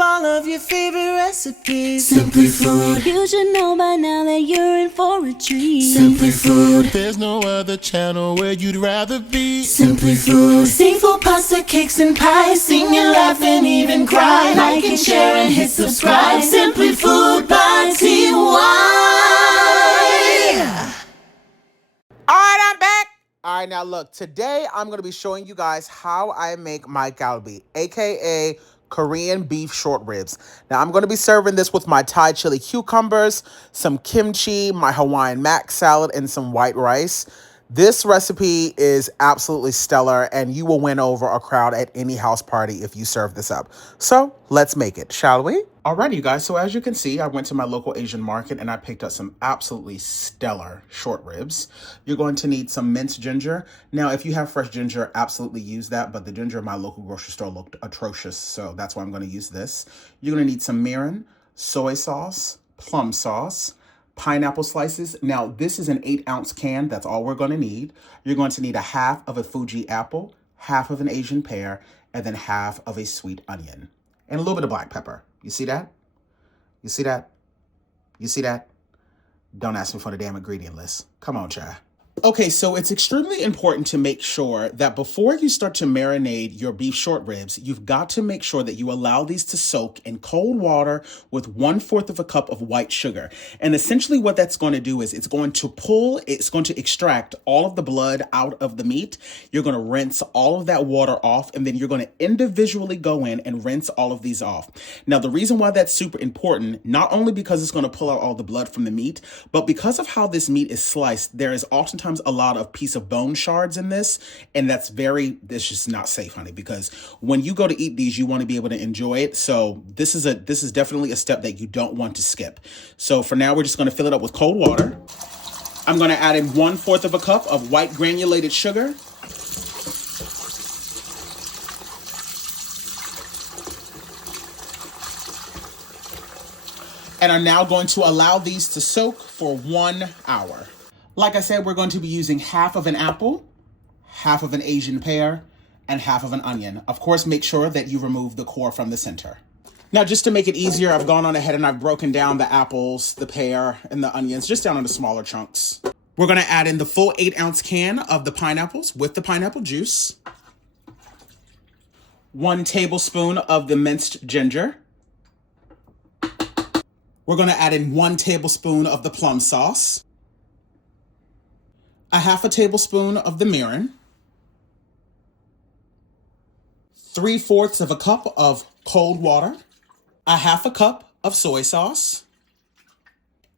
all of your favorite recipes. Simply Food. You should know by now that you're in for a treat. Simply Food. There's no other channel where you'd rather be. Simply Food. Seafood, pasta, cakes, and pies. Sing and laugh and even cry. Like and share and hit subscribe. Simply Food by TY. Alright, I'm back. Alright, now look, today I'm going to be showing you guys how I make my galbi, aka Korean beef short ribs. Now I'm going to be serving this with my Thai chili cucumbers, some kimchi, my Hawaiian mac salad, and some white rice. This recipe is absolutely stellar, and you will win over a crowd at any house party if you serve this up. So let's make it, shall we? Alrighty, you guys, so as you can see, I went to my local Asian market and I picked up some absolutely stellar short ribs. You're going to need some minced ginger. Now, if you have fresh ginger, absolutely use that, but the ginger in my local grocery store looked atrocious, so that's why I'm going to use this. You're going to need some mirin, soy sauce, plum sauce, pineapple slices. Now, this is an 8-ounce can. That's all we're going to need. You're going to need a half of a Fuji apple, half of an Asian pear, and then half of a sweet onion, and a little bit of black pepper. You see that? You see that? You see that? Don't ask me for the damn ingredient list. Come on, child. Okay, so it's extremely important to make sure that before you start to marinate your beef short ribs, you've got to make sure that you allow these to soak in cold water with 1/4 of a cup of white sugar. And essentially what that's going to do is it's going to extract all of the blood out of the meat. You're going to rinse all of that water off, and then you're going to individually go in and rinse all of these off. Now, the reason why that's super important, not only because it's going to pull out all the blood from the meat, but because of how this meat is sliced, there is oftentimes a lot of piece of bone shards in this, and that's just not safe, honey, because when you go to eat these, you want to be able to enjoy it. So this is definitely a step that you don't want to skip. So for now, we're just going to fill it up with cold water. I'm going to add in 1/4 of a cup of white granulated sugar. And are now going to allow these to soak for 1 hour. Like I said, we're going to be using half of an apple, half of an Asian pear, and half of an onion. Of course, make sure that you remove the core from the center. Now, just to make it easier, I've gone on ahead and I've broken down the apples, the pear, and the onions just down into smaller chunks. We're going to add in the full 8-ounce can of the pineapples with the pineapple juice, 1 tablespoon of the minced ginger. We're going to add in 1 tablespoon of the plum sauce, a half a tablespoon of the mirin, 3/4 of a cup of cold water, a half a cup of soy sauce,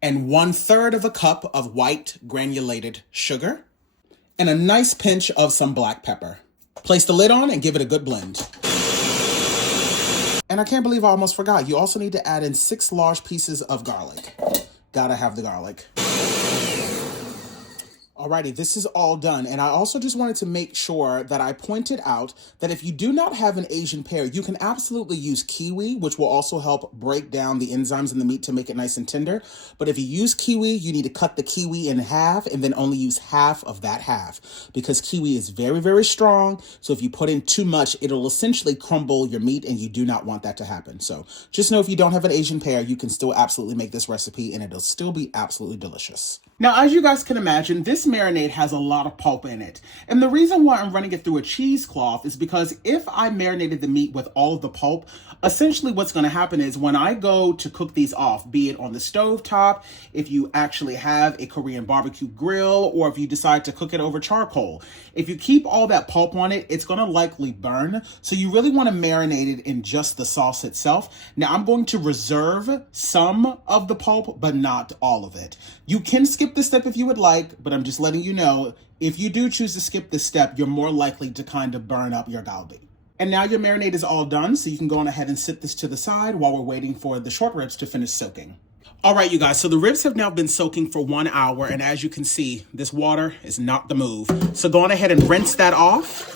and 1/3 of a cup of white granulated sugar, and a nice pinch of some black pepper. Place the lid on and give it a good blend. And I can't believe I almost forgot. You also need to add in 6 large pieces of garlic. Gotta have the garlic. Alrighty, this is all done. And I also just wanted to make sure that I pointed out that if you do not have an Asian pear, you can absolutely use kiwi, which will also help break down the enzymes in the meat to make it nice and tender. But if you use kiwi, you need to cut the kiwi in half and then only use half of that half, because kiwi is very, very strong. So if you put in too much, it'll essentially crumble your meat, and you do not want that to happen. So just know if you don't have an Asian pear, you can still absolutely make this recipe and it'll still be absolutely delicious. Now, as you guys can imagine, this marinade has a lot of pulp in it. And the reason why I'm running it through a cheesecloth is because if I marinated the meat with all of the pulp, essentially what's going to happen is when I go to cook these off, be it on the stovetop, if you actually have a Korean barbecue grill, or if you decide to cook it over charcoal, if you keep all that pulp on it, it's going to likely burn. So you really want to marinate it in just the sauce itself. Now, I'm going to reserve some of the pulp, but not all of it. You can skip this step if you would like, but I'm just letting you know, if you do choose to skip this step, you're more likely to kind of burn up your galbi. And now your marinade is all done, so you can go on ahead and sit this to the side while we're waiting for the short ribs to finish soaking. All right, you guys, so the ribs have now been soaking for 1 hour, and as you can see, this water is not the move. So go on ahead and rinse that off.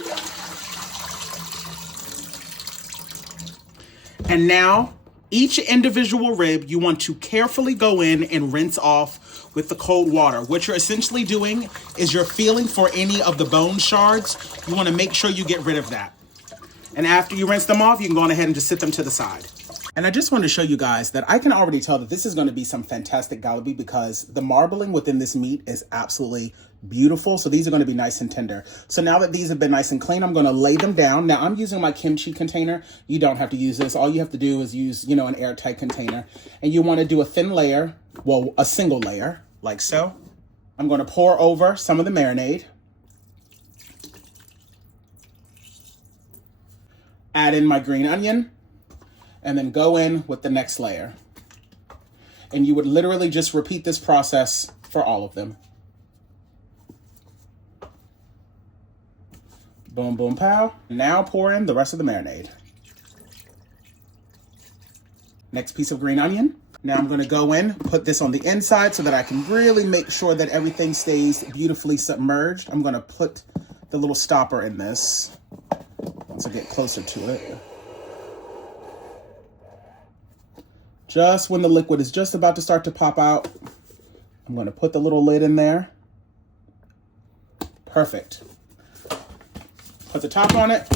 And now, each individual rib, you want to carefully go in and rinse off with the cold water. What you're essentially doing is you're feeling for any of the bone shards. You want to make sure you get rid of that. And after you rinse them off, you can go on ahead and just sit them to the side. And I just wanted to show you guys that I can already tell that this is going to be some fantastic Galbi because the marbling within this meat is absolutely beautiful. So these are going to be nice and tender. So now that these have been nice and clean, I'm going to lay them down. Now I'm using my kimchi container. You don't have to use this. All you have to do is use, you know, an airtight container. And you want to do a thin layer, well, a single layer, like so. I'm going to pour over some of the marinade. Add in my green onion. And then go in with the next layer. And you would literally just repeat this process for all of them. Boom, boom, pow. Now pour in the rest of the marinade. Next piece of green onion. Now I'm gonna go in, put this on the inside so that I can really make sure that everything stays beautifully submerged. I'm gonna put the little stopper in this once I get closer to it. Just when the liquid is just about to start to pop out, I'm going to put the little lid in there. Perfect. Put the top on it.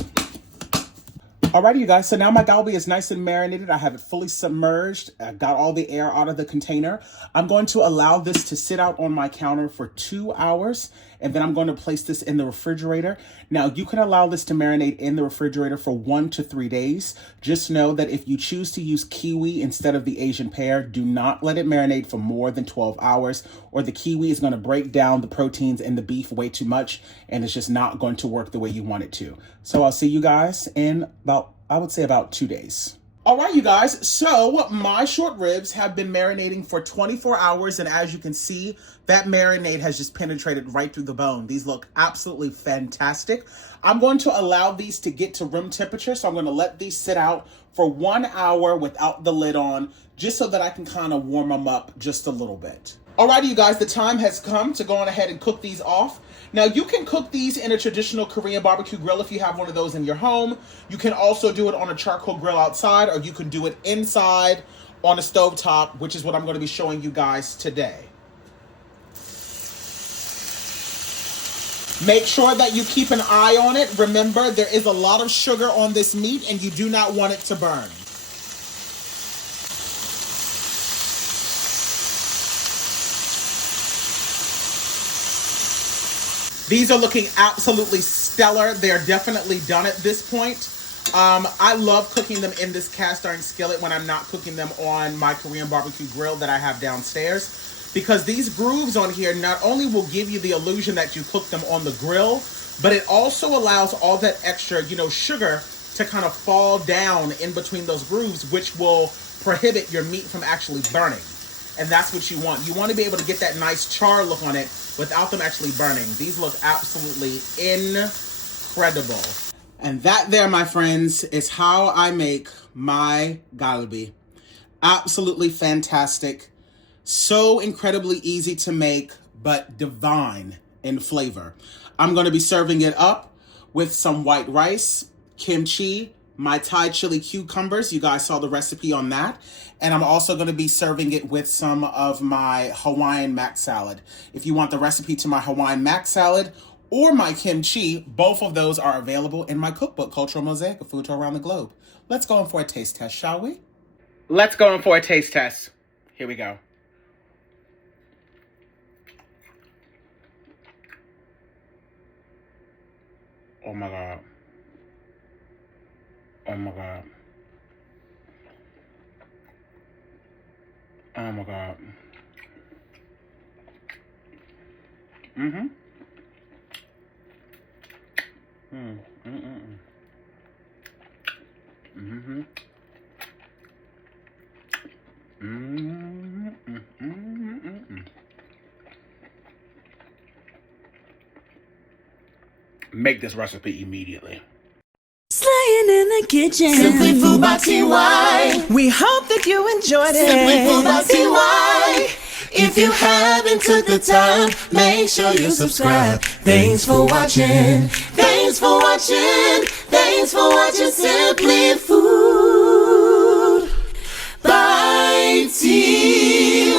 Alrighty, you guys, so now my Galbi is nice and marinated. I have it fully submerged. I got all the air out of the container. I'm going to allow this to sit out on my counter for 2 hours, and then I'm going to place this in the refrigerator. Now, you can allow this to marinate in the refrigerator for 1 to 3 days. Just know that if you choose to use kiwi instead of the Asian pear, do not let it marinate for more than 12 hours, or the kiwi is going to break down the proteins in the beef way too much, and it's just not going to work the way you want it to. So I'll see you guys in I would say about 2 days. All right, you guys, so my short ribs have been marinating for 24 hours, and as you can see, that marinade has just penetrated right through the bone. These look absolutely fantastic. I'm going to allow these to get to room temperature, so I'm going to let these sit out for 1 hour without the lid on, just so that I can kind of warm them up just a little bit. Alrighty, you guys, the time has come to go on ahead and cook these off. Now, you can cook these in a traditional Korean barbecue grill if you have one of those in your home. You can also do it on a charcoal grill outside, or you can do it inside on a stovetop, which is what I'm going to be showing you guys today. Make sure that you keep an eye on it. Remember, there is a lot of sugar on this meat, and you do not want it to burn. These are looking absolutely stellar. They're definitely done at this point. I love cooking them in this cast iron skillet when I'm not cooking them on my Korean barbecue grill that I have downstairs, because these grooves on here not only will give you the illusion that you cook them on the grill, but it also allows all that extra, sugar to kind of fall down in between those grooves, which will prohibit your meat from actually burning. And that's what you want. You want to be able to get that nice char look on it without them actually burning. These look absolutely incredible. And that there, my friends, is how I make my Galbi. Absolutely fantastic. So incredibly easy to make, but divine in flavor. I'm going to be serving it up with some white rice, kimchi, my Thai chili cucumbers. You guys saw the recipe on that. And I'm also going to be serving it with some of my Hawaiian mac salad. If you want the recipe to my Hawaiian mac salad or my kimchi, both of those are available in my cookbook, Cultural Mosaic of Food to Around the Globe. Let's go in for a taste test, shall we? Let's go in for a taste test. Here we go. Oh my God. Oh my God. Oh my God. Mm-hmm. Mm-hmm. Make this recipe immediately. Slaying in the kitchen. Simply Food by TY. We hope that you enjoyed it. Simply Food by TY. If you haven't took the time, make sure you subscribe. Thanks for watching. Thanks for watching. Thanks for watching Simply Food by TY.